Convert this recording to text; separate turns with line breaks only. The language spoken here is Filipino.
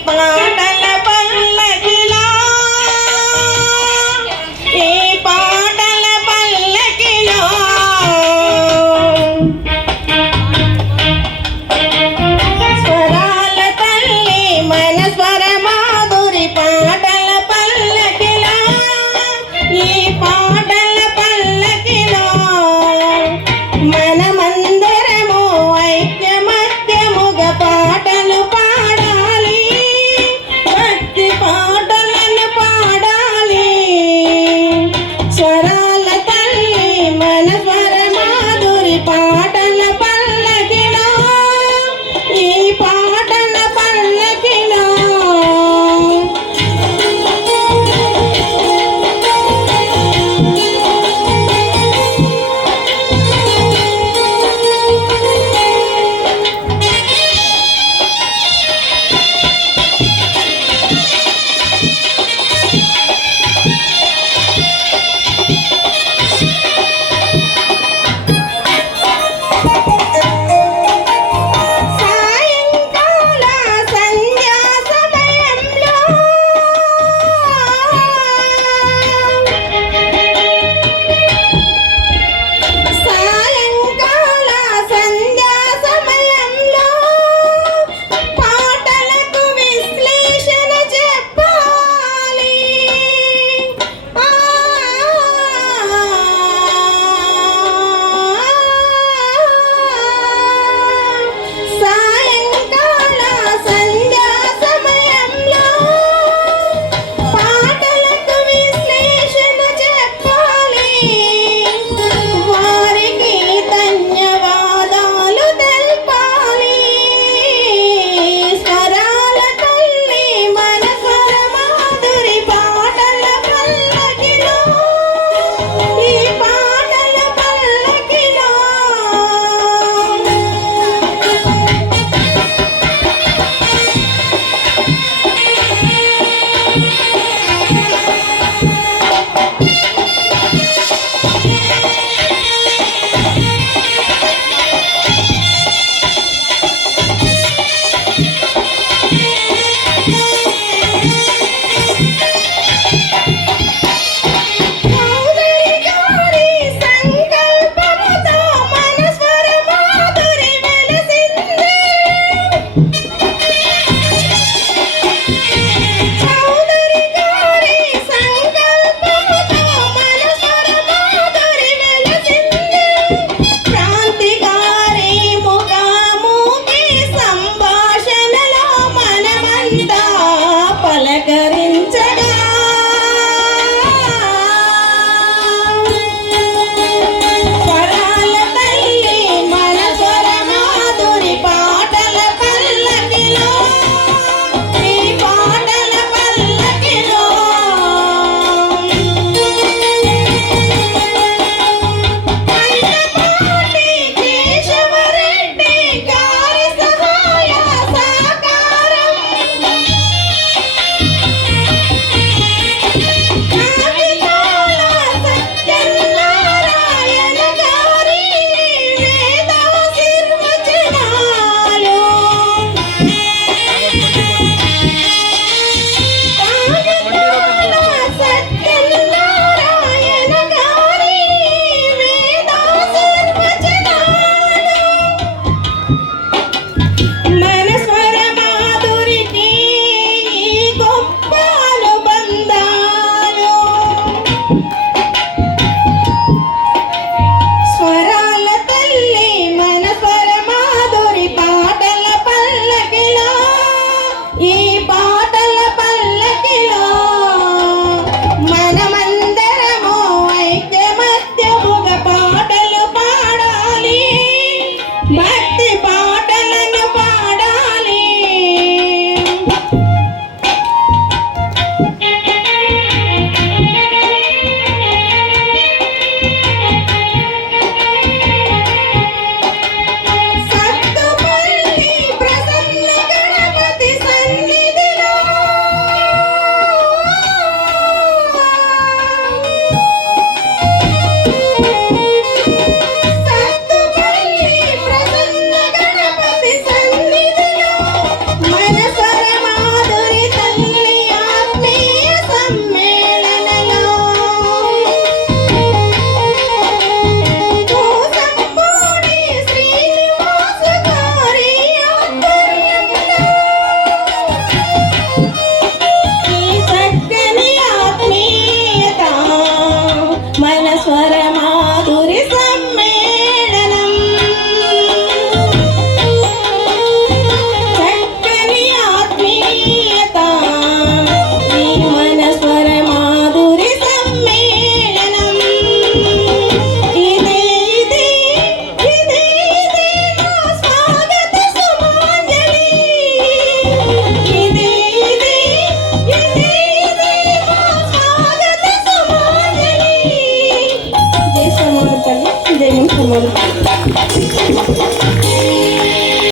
mga